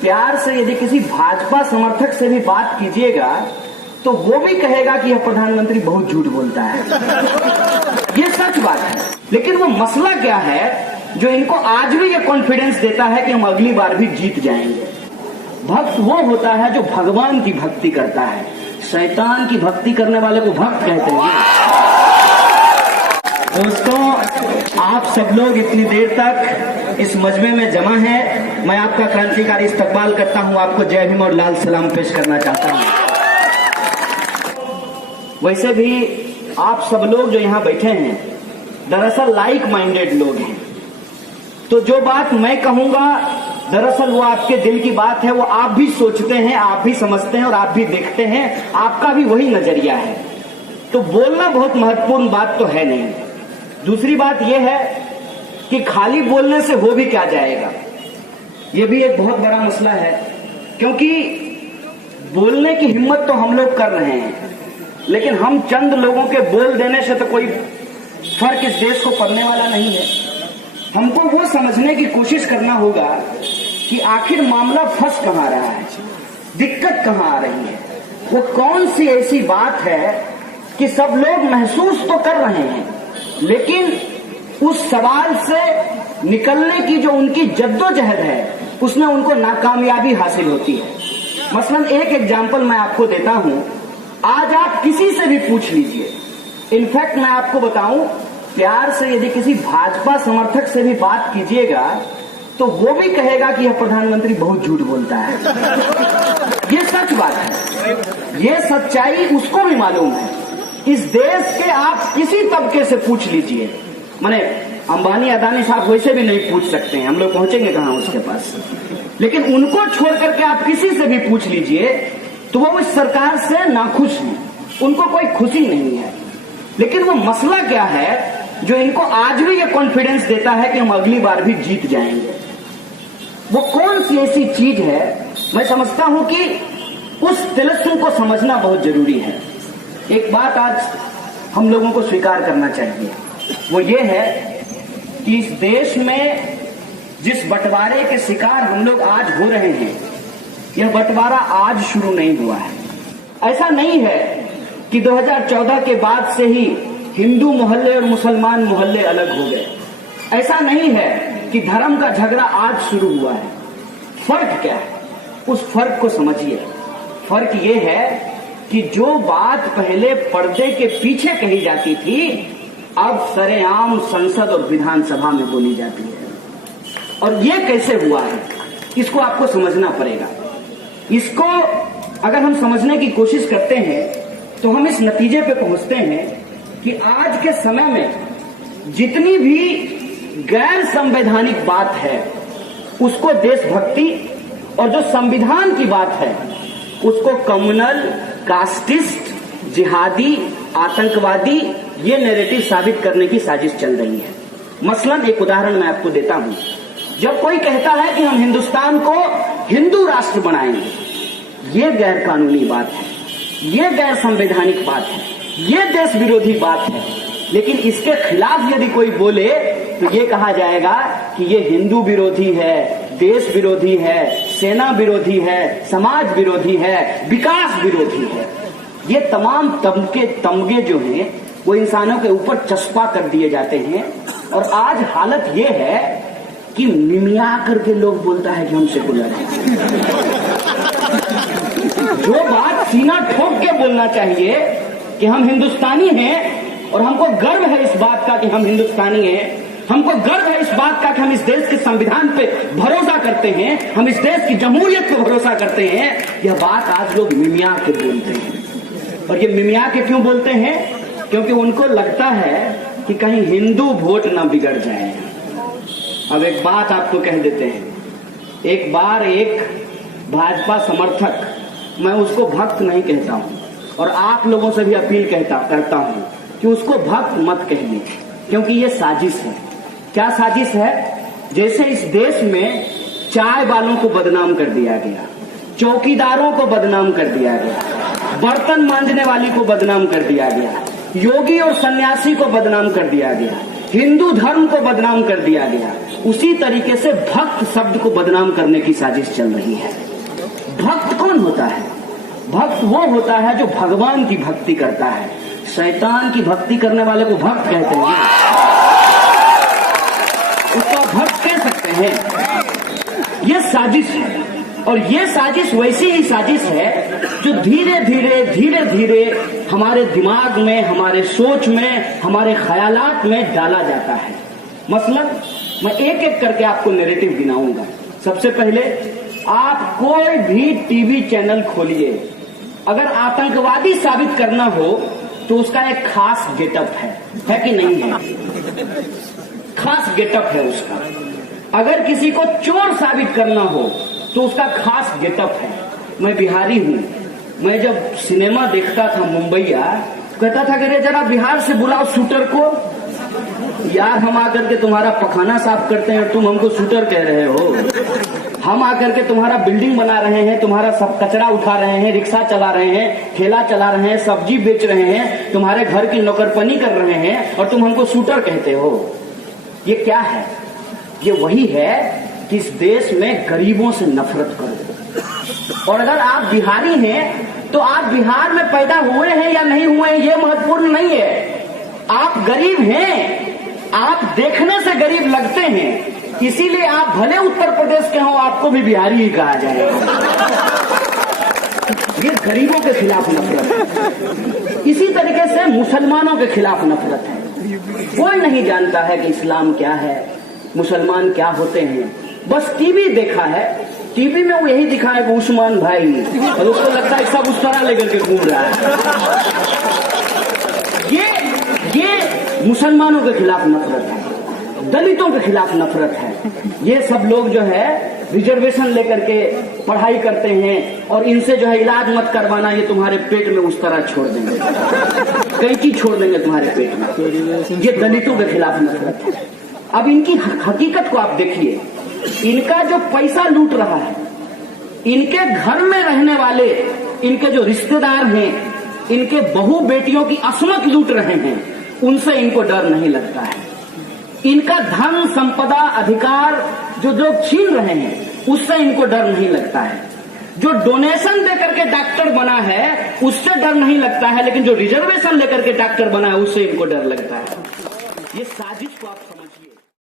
प्यार से यदि किसी भाजपा समर्थक से भी बात कीजिएगा तो वो भी कहेगा कि यह प्रधानमंत्री बहुत झूठ बोलता है। ये सच बात है। लेकिन वो मसला क्या है जो इनको आज भी ये कॉन्फिडेंस देता है कि हम अगली बार भी जीत जाएंगे? भक्त वो होता है जो भगवान की भक्ति करता है। शैतान की भक्ति करने वाले को भक्त कहते हैं। दोस्तों, आप सब लोग इतनी देर तक इस मजमे में जमा हैं। मैं आपका क्रांतिकारी इस्तकबाल करता हूं, आपको जय भीम और लाल सलाम पेश करना चाहता हूं। वैसे भी आप सब लोग जो यहाँ बैठे हैं दरअसल लाइक माइंडेड लोग हैं। तो जो बात मैं कहूंगा दरअसल वो आपके दिल की बात है, वो आप भी सोचते हैं, आप भी समझते हैं और आप भी देखते हैं, आपका भी वही नजरिया है। तो बोलना बहुत महत्वपूर्ण बात तो है नहीं। दूसरी बात यह है कि खाली बोलने से हो भी क्या जाएगा, ये भी एक बहुत बड़ा मसला है। क्योंकि बोलने की हिम्मत तो हम लोग कर रहे हैं, लेकिन हम चंद लोगों के बोल देने से तो कोई फर्क इस देश को पड़ने वाला नहीं है। हमको वो समझने की कोशिश करना होगा कि आखिर मामला फंस कहाँ रहा है, दिक्कत कहाँ आ रही है, वो कौन सी ऐसी बात है कि सब लोग महसूस तो कर रहे हैं लेकिन उस सवाल से निकलने की जो उनकी जद्दोजहद है उसमें उनको नाकामयाबी हासिल होती है। मसलन एक एग्जाम्पल मैं आपको देता हूं। आज आप किसी से भी पूछ लीजिए, इनफैक्ट मैं आपको बताऊं, प्यार से यदि किसी भाजपा समर्थक से भी बात कीजिएगा तो वो भी कहेगा कि यह प्रधानमंत्री बहुत झूठ बोलता है। ये सच बात है, ये सच्चाई उसको भी मालूम है। इस देश के आप किसी तबके से पूछ लीजिए, माने अंबानी अदानी साहब वैसे भी नहीं पूछ सकते हैं, हम लोग पहुंचेंगे कहां उसके पास, लेकिन उनको छोड़ करके आप किसी से भी पूछ लीजिए तो वो इस सरकार से नाखुश हैं, उनको कोई खुशी नहीं है। लेकिन वो मसला क्या है जो इनको आज भी ये कॉन्फिडेंस देता है कि हम अगली बार भी जीत जाएंगे? वो कौन सी ऐसी चीज है? मैं समझता हूं कि उस तिलस्म को समझना बहुत जरूरी है। एक बात आज हम लोगों को स्वीकार करना चाहिए, वो ये है कि इस देश में जिस बंटवारे के शिकार हम लोग आज हो रहे हैं, यह बंटवारा आज शुरू नहीं हुआ है। ऐसा नहीं है कि 2014 के बाद से ही हिंदू मोहल्ले और मुसलमान मोहल्ले अलग हो गए। ऐसा नहीं है कि धर्म का झगड़ा आज शुरू हुआ है। फर्क क्या है, उस फर्क को समझिए। फर्क ये है कि जो बात पहले पर्दे के पीछे कही जाती थी अब सरेआम संसद और विधानसभा में बोली जाती है। और ये कैसे हुआ है इसको आपको समझना पड़ेगा। इसको अगर हम समझने की कोशिश करते हैं तो हम इस नतीजे पे पहुंचते हैं कि आज के समय में जितनी भी गैर संवैधानिक बात है उसको देशभक्ति, और जो संविधान की बात है उसको कम्युनल, कास्टिस्ट, जिहादी, आतंकवादी ये नैरेटिव साबित करने की साजिश चल रही है। मसलन एक उदाहरण मैं आपको देता हूं। जब कोई कहता है कि हम हिंदुस्तान को हिंदू राष्ट्र बनाएंगे, ये गैर कानूनी बात है, ये गैर संवैधानिक बात है, ये देश विरोधी बात है। लेकिन इसके खिलाफ यदि कोई बोले तो ये कहा जाएगा कि ये हिंदू विरोधी है, देश विरोधी है, सेना विरोधी है, समाज विरोधी है, विकास विरोधी है। ये तमाम तमगे जो हैं वो इंसानों के ऊपर चस्पा कर दिए जाते हैं। और आज हालत ये है कि मिमिया करके लोग बोलता है कि हम सेकुलर हैं। जो बात सीना ठोक के बोलना चाहिए कि हम हिंदुस्तानी हैं और हमको गर्व है इस बात का कि हम हिंदुस्तानी हैं, हमको गर्व है इस बात का कि हम इस देश के संविधान पे भरोसा करते हैं, हम इस देश की जमहूरियत पे भरोसा करते हैं, यह बात आज लोग मिमिया के बोलते हैं। और ये मिमिया के क्यों बोलते हैं? क्योंकि उनको लगता है कि कहीं हिंदू वोट ना बिगड़ जाए। अब एक बात आपको कह देते हैं, एक बार एक भाजपा समर्थक, मैं उसको भक्त नहीं कहता हूं और आप लोगों से भी अपील करता हूं कि उसको भक्त मत कहिए, क्योंकि ये साजिश है। क्या साजिश है? जैसे इस देश में चाय वालों को बदनाम कर दिया गया, चौकीदारों को बदनाम कर दिया गया, बर्तन मांजने वाली को बदनाम कर दिया गया, योगी और सन्यासी को बदनाम कर दिया गया, हिंदू धर्म को बदनाम कर दिया गया, उसी तरीके से भक्त शब्द को बदनाम करने की साजिश चल रही है। भक्त कौन होता है? भक्त वो होता है जो भगवान की भक्ति करता है। शैतान की भक्ति करने वाले को भक्त कहते हैं, उसको भक्त कह सकते हैं। ये साजिश है, और ये साजिश वैसी ही साजिश है जो धीरे धीरे हमारे दिमाग में, हमारे सोच में, हमारे ख्यालात में डाला जाता है। मसलन मैं एक एक करके आपको नैरेटिव गिनाऊंगा। सबसे पहले, आप कोई भी टीवी चैनल खोलिए, अगर आतंकवादी साबित करना हो तो उसका एक खास गेटअप है कि नहीं है? खास गेटअप है उसका। अगर किसी को चोर साबित करना हो तो उसका खास गेटअप है। मैं बिहारी हूं, मैं जब सिनेमा देखता था मुंबईया, कहता था कि रे जरा बिहार से बुलाओ शूटर को। यार हम आकर के तुम्हारा पखाना साफ करते हैं और तुम हमको शूटर कह रहे हो। हम आकर के तुम्हारा बिल्डिंग बना रहे हैं, तुम्हारा सब कचरा उठा रहे हैं, रिक्शा चला रहे हैं, ठेला चला रहे हैं, सब्जी बेच रहे हैं, तुम्हारे घर की नौकरपनी कर रहे हैं और तुम हमको शूटर कहते हो। ये क्या है? ये वही है कि इस देश में गरीबों से नफरत करो। और अगर आप बिहारी हैं तो आप बिहार में पैदा हुए हैं या नहीं हुए हैं ये महत्वपूर्ण नहीं है। आप गरीब हैं, आप देखने से गरीब लगते हैं, इसीलिए आप भले उत्तर प्रदेश के हो, आपको भी बिहारी ही कहा जाएगा। ये गरीबों के खिलाफ नफरत है। इसी तरीके से मुसलमानों के खिलाफ नफरत है। कोई नहीं जानता है कि इस्लाम क्या है, मुसलमान क्या होते हैं। बस टीवी देखा है, टीवी में वो यही दिखा है कि उस्मान भाई, और उसको लगता है सब उस तरह लेकर के घूम रहा है। ये मुसलमानों के खिलाफ नफरत है, दलितों के खिलाफ नफरत है। ये सब लोग जो है रिजर्वेशन लेकर के पढ़ाई करते हैं और इनसे जो है इलाज मत करवाना, ये तुम्हारे पेट में उस तरह छोड़ देंगे, कैंची छोड़ देंगे तुम्हारे पेट में। ये दलितों के खिलाफ नफरत है। अब इनकी हकीकत को आप देखिए, इनका जो पैसा लूट रहा है, इनके घर में रहने वाले इनके जो रिश्तेदार हैं, इनके बहू बेटियों की असमत लूट रहे हैं, उनसे इनको डर नहीं लगता है। इनका धन संपदा अधिकार जो लोग छीन रहे हैं, उससे इनको डर नहीं लगता है। जो डोनेशन देकर के डॉक्टर बना है उससे डर नहीं लगता है, लेकिन जो रिजर्वेशन लेकर के डॉक्टर बना है उससे इनको डर लगता है। ये साजिश को आप